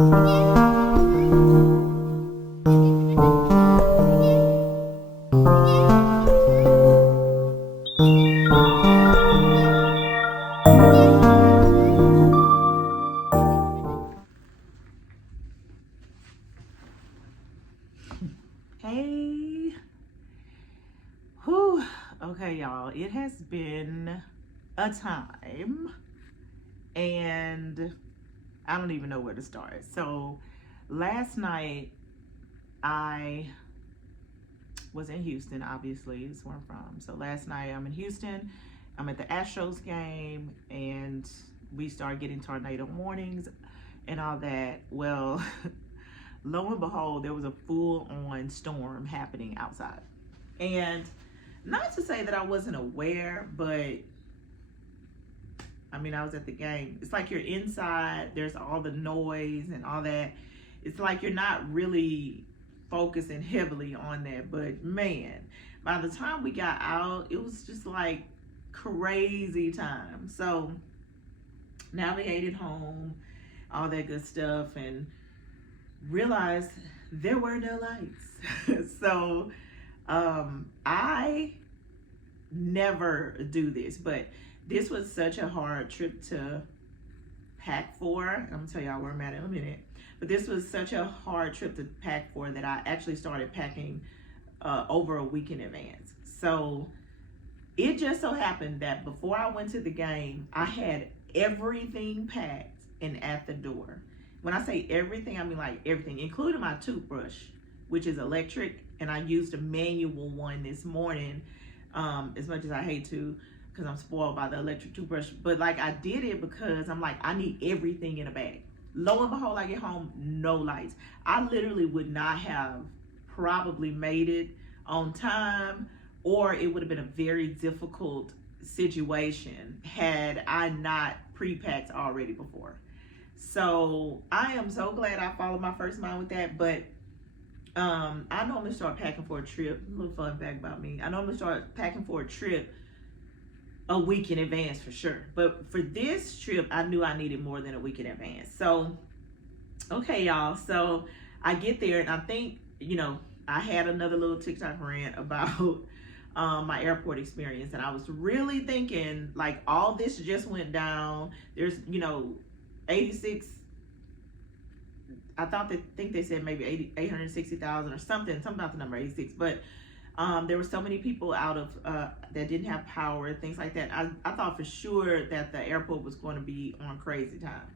Hey, whew. Okay, y'all, it has been a time, and I don't even know where to start. So, last night I was in Houston, obviously, is where I'm from. So, last night I'm in Houston, I'm at the Astros game, and we started getting tornado warnings and all that. Well, lo and behold, there was a full on storm happening outside. And not to say that I wasn't aware, but I mean, I was at the game. It's like you're inside, there's all the noise and all that. It's like you're not really focusing heavily on that. But man, by the time we got out, it was just like crazy time. So navigated home, all that good stuff, and realized there were no lights. So I never do this, but this was such a hard trip to pack for. I'm gonna tell y'all where I'm at in a minute. But this was such a hard trip to pack for that I actually started packing over a week in advance. So it just so happened that before I went to the game, I had everything packed and at the door. When I say everything, I mean like everything, including my toothbrush, which is electric, and I used a manual one this morning, as much as I hate to, because I'm spoiled by the electric toothbrush. But like, I did it because I'm like, I need everything in a bag. Lo and behold, I get home, no lights. I literally would not have probably made it on time, or it would have been a very difficult situation had I not pre-packed already before. So I am so glad I followed my first mind with that. But I normally start packing for a trip. A little fun fact about me: I normally start packing for a trip a week in advance for sure. But for this trip, I knew I needed more than a week in advance. So, okay, y'all. So I get there, and I think, I had another little TikTok rant about my airport experience, and I was really thinking, like, all this just went down. There's 86. I think they said maybe 860,000 or something about the number 86. But there were so many people out of that didn't have power, things like that. I thought for sure that the airport was going to be on crazy time.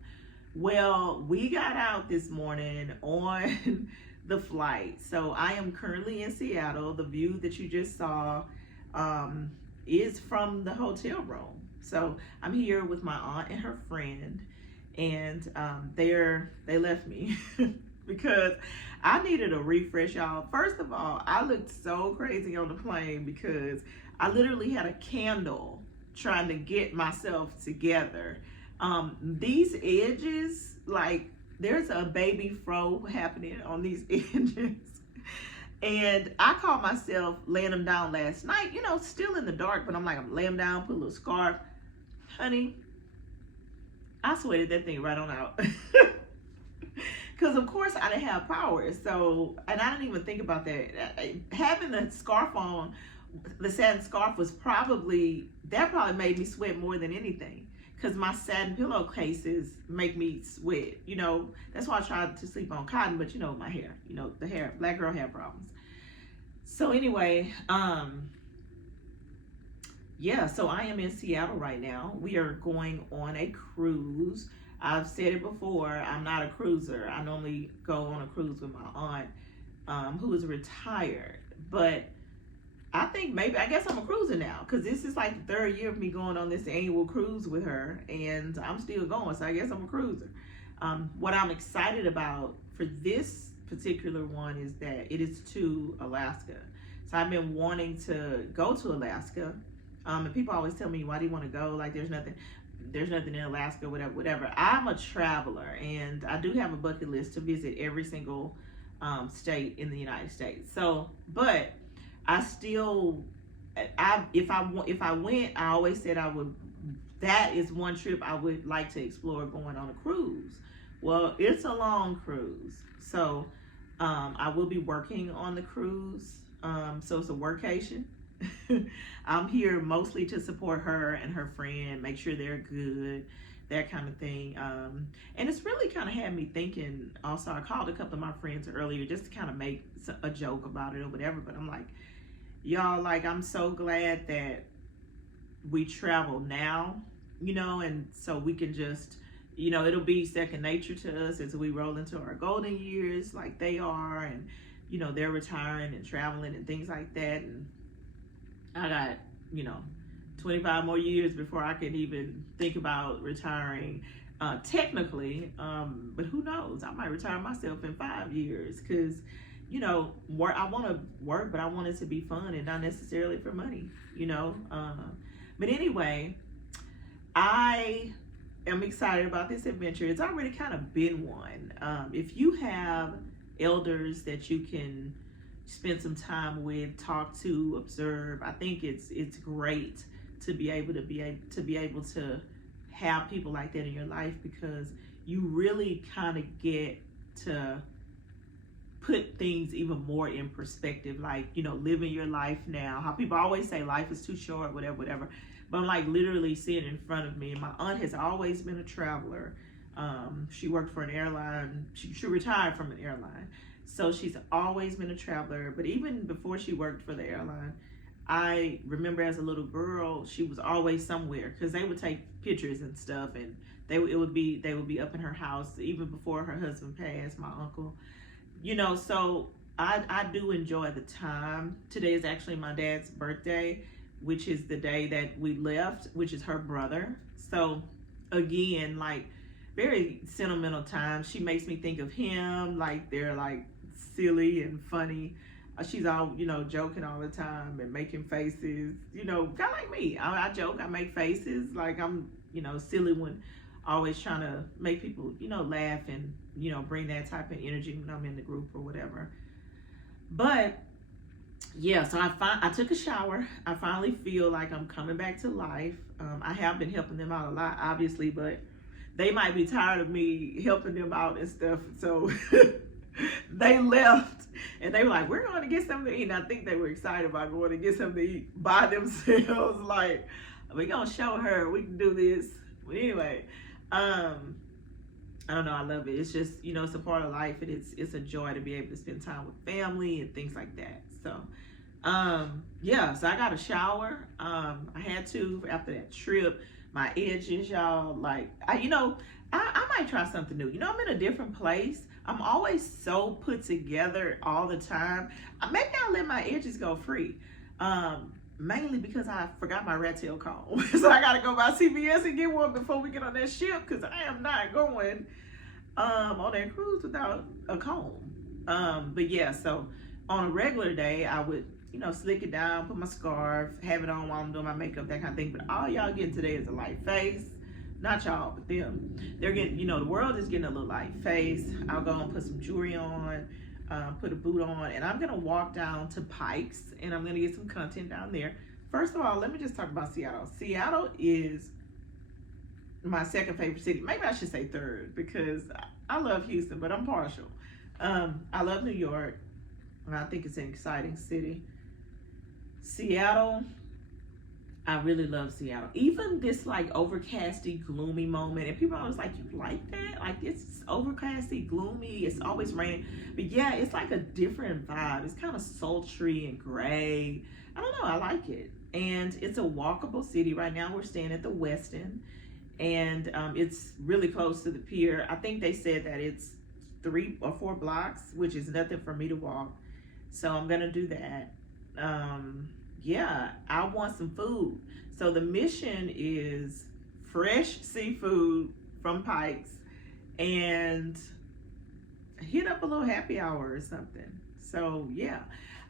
Well, we got out this morning on the flight. So I am currently in Seattle. The view that you just saw is from the hotel room. So I'm here with my aunt and her friend, and they left me because I needed a refresh, y'all. First of all, I looked so crazy on the plane because I literally had a candle trying to get myself together. These edges, like, there's a baby fro happening on these edges. And I caught myself laying them down last night, still in the dark, but I'm laying them down, put a little scarf. Honey, I sweated that thing right on out. Because, of course, I didn't have power. So, and I didn't even think about that. Having the scarf on, the satin scarf probably made me sweat more than anything. Because my satin pillowcases make me sweat. That's why I tried to sleep on cotton. But, my hair, the hair, black girl hair problems. So, anyway, yeah, so I am in Seattle right now. We are going on a cruise. I've said it before, I'm not a cruiser. I normally go on a cruise with my aunt, who is retired. But I guess I'm a cruiser now, because this is like the third year of me going on this annual cruise with her, and I'm still going, so I guess I'm a cruiser. What I'm excited about for this particular one is that it is to Alaska. So I've been wanting to go to Alaska, and people always tell me, why do you want to go? Like, there's nothing in Alaska, whatever. I'm a traveler, and I do have a bucket list to visit every single state in the United States. So, but I still, if I went, I always said I would. That is one trip I would like to explore, going on a cruise. Well, it's a long cruise. So I will be working on the cruise. So it's a workation. I'm here mostly to support her and her friend, make sure they're good, that kind of thing. And it's really kind of had me thinking. Also, I called a couple of my friends earlier just to kind of make a joke about it or whatever. But I'm like, y'all, like, I'm so glad that we travel now, and so we can just, it'll be second nature to us as we roll into our golden years like they are, and they're retiring and traveling and things like that. And I got 25 more years before I can even think about retiring, technically, but who knows, I might retire myself in 5 years, because I want to work, but I want it to be fun and not necessarily for money. But anyway, I am excited about this adventure. It's already kind of been one. If you have elders that you can spend some time with, talk to, observe, I think it's great to be able to have people like that in your life, because you really kind of get to put things even more in perspective, like living your life now. How people always say life is too short, whatever. But I'm like literally seeing in front of me. And my aunt has always been a traveler. She worked for an airline. She retired from an airline, so she's always been a traveler. But even before she worked for the airline, I remember as a little girl, she was always somewhere, because they would take pictures and stuff, and they would be up in her house even before her husband passed, my uncle. So I do enjoy the time. Today is actually my dad's birthday, which is the day that we left, which is her brother. So again, like, very sentimental time. She makes me think of him, like they're like silly and funny. She's all, joking all the time and making faces, kind of like me. I joke, I make faces, like I'm, silly one, always trying to make people, laugh and, bring that type of energy when I'm in the group or whatever. But yeah, so I took a shower. I finally feel like I'm coming back to life. I have been helping them out a lot, obviously, but they might be tired of me helping them out and stuff. So they left and they were like, we're going to get something to eat. And I think they were excited about going to get something to eat by themselves. Like, we're going to show her we can do this. But anyway, I don't know, I love it. It's just, it's a part of life, and it's a joy to be able to spend time with family and things like that. So, yeah, so I got a shower. I had to after that trip. My edges, y'all, like, I might try something new. I'm in a different place. I'm always so put together all the time. Maybe I'll let my edges go free. Mainly because I forgot my rat tail comb. So I gotta go by CVS and get one before we get on that ship, because I am not going on that cruise without a comb. But yeah, so on a regular day, I would, slick it down, put my scarf, have it on while I'm doing my makeup, that kind of thing. But all y'all getting today is a light face. Not y'all, but them. They're getting, the world is getting a little light face. I'll go and put some jewelry on, put a boot on, and I'm gonna walk down to Pikes, and I'm gonna get some content down there. First of all, let me just talk about Seattle. Seattle is my second favorite city. Maybe I should say third, because I love Houston, but I'm partial. I love New York, and I think it's an exciting city. Seattle, I really love Seattle. Even this like overcasty, gloomy moment, and people are always like, you like that? Like, it's overcasty, gloomy, it's always raining. But yeah, it's like a different vibe. It's kind of sultry and gray. I don't know, I like it. And it's a walkable city. Right now we're staying at the Westin, and it's really close to the pier. I think they said that it's 3 or 4 blocks, which is nothing for me to walk. So I'm gonna do that. Yeah, I want some food. So the mission is fresh seafood from Pikes, and hit up a little happy hour or something. So yeah,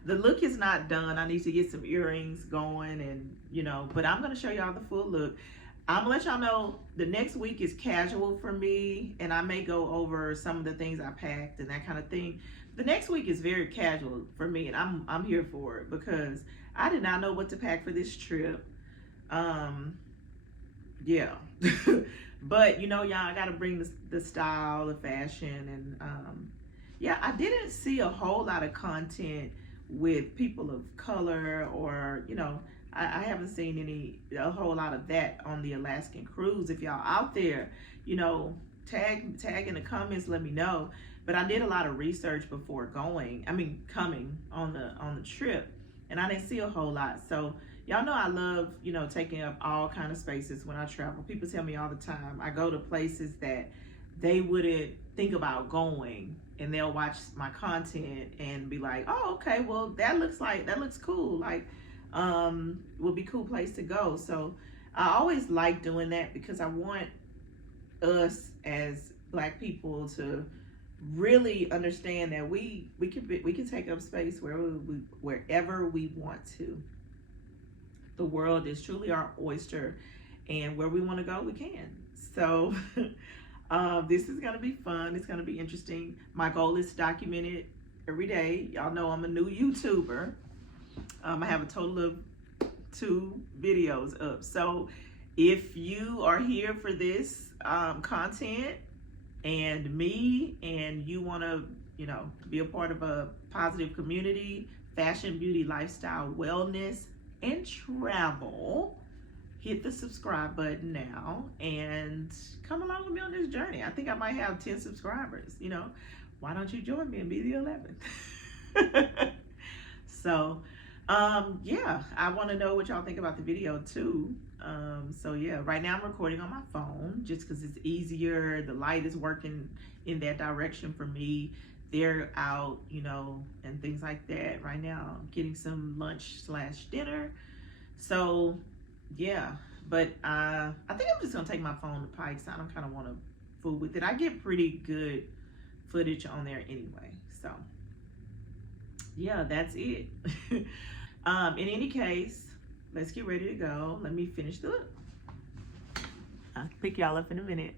the look is not done. I need to get some earrings going, and but I'm gonna show y'all the full look. I'm gonna let y'all know the next week is casual for me, and I may go over some of the things I packed and that kind of thing. The next week is very casual for me, and I'm here for it, because I did not know what to pack for this trip. Yeah. But you know, y'all, I gotta bring the style, the fashion, and yeah, I didn't see a whole lot of content with people of color, or you know, I haven't seen a whole lot of that on the Alaskan cruise. If y'all out there, you know, tag in the comments, let me know. But I did a lot of research before coming on the trip, and I didn't see a whole lot. So y'all know I love, you know, taking up all kind of spaces when I travel. People tell me all the time I go to places that they wouldn't think about going, and they'll watch my content and be like, oh, okay, well, that looks cool, like would be a cool place to go. So I always like doing that because I want us as Black people to really understand that we can take up space wherever we want to. The world is truly our oyster, and where we want to go, we can. So this is going to be fun. It's going to be interesting. My goal is to document it every day. Y'all know I'm a new YouTuber. I have a total of 2 videos up. So if you are here for this content and me, and you want to, you know, be a part of a positive community, fashion, beauty, lifestyle, wellness, and travel, hit the subscribe button now and come along with me on this journey. I think I might have 10 subscribers. You know, why don't you join me and be the 11th? So yeah, I want to know what y'all think about the video too. So yeah, right now I'm recording on my phone just because it's easier. The light is working in that direction for me. They're out, you know, and things like that. Right now I'm getting some lunch/dinner. So yeah, but I think I'm just gonna take my phone to Pikes. I don't kind of want to fool with it. I get pretty good footage on there anyway. So yeah, that's it. In any case, let's get ready to go. Let me finish the look. I'll pick y'all up in a minute.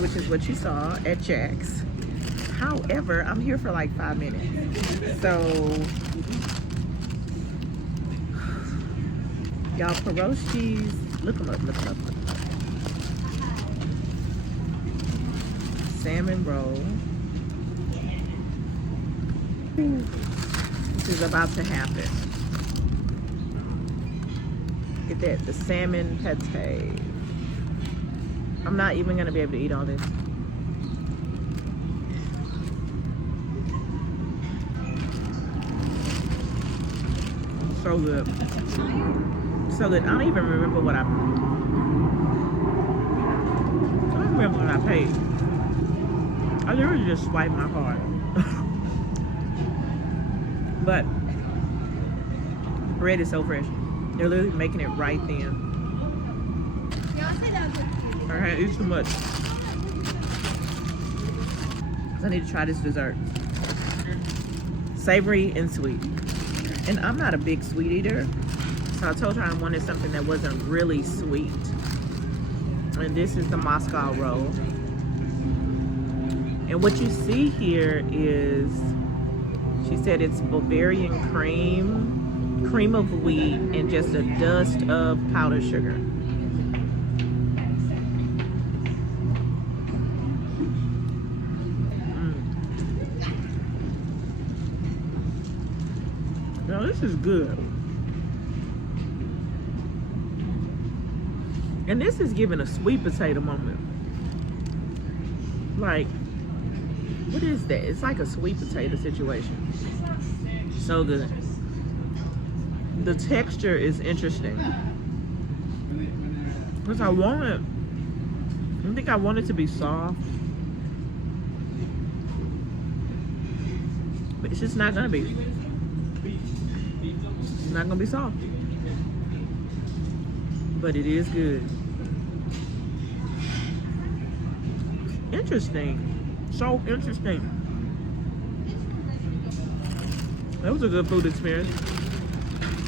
Which is what you saw at Jack's. However, I'm here for like 5 minutes. So, y'all, pierogies, look them up, look them up, look them up. Salmon roll. This is about to happen. Get that, the salmon pate. I'm not even gonna be able to eat all this. So good. so good. I don't even remember what I don't remember when I paid. I literally just swiped my card. But the bread is so fresh. They're literally making it right then. I can't eat too much. I need to try this dessert. Savory and sweet. And I'm not a big sweet eater. So I told her I wanted something that wasn't really sweet. And this is the Moscow roll. And what you see here is, she said it's Bavarian cream, cream of wheat, and just a dust of powdered sugar. Now this is good. And this is giving a sweet potato moment. Like, what is that? It's like a sweet potato situation. So good. The texture is interesting. Because I think I want it to be soft. But it's just not gonna be. It's not gonna be soft. But it is good. Interesting. So interesting. That was a good food experience.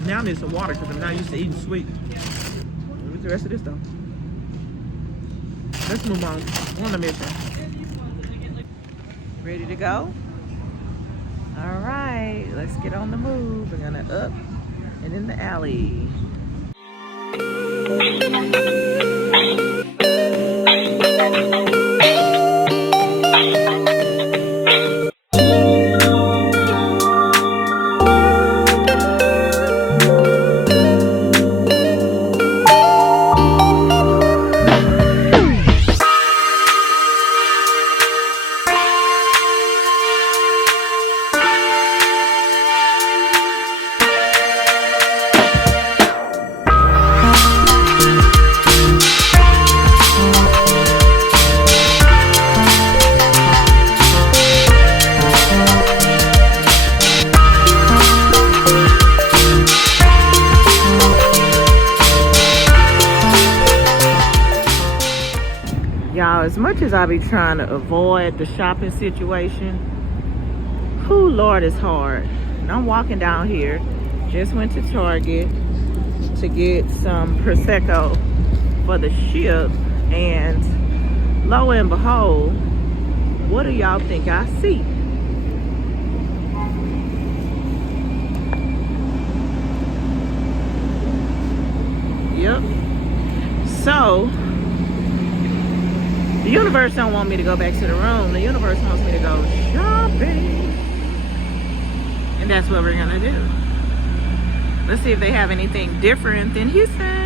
Now I need some water because I'm not used to eating sweet. What's the rest of this though? Let's move on. We're on a mission. Ready to go? All right, let's get on the move. We're gonna up and in the alley. As much as I be trying to avoid the shopping situation, whew, Lord, it's hard. And I'm walking down here, just went to Target to get some Prosecco for the ship, and lo and behold, what do y'all think I see? Yep. So the universe don't want me to go back to the room. The universe wants me to go shopping. And that's what we're gonna do. Let's see if they have anything different than Houston.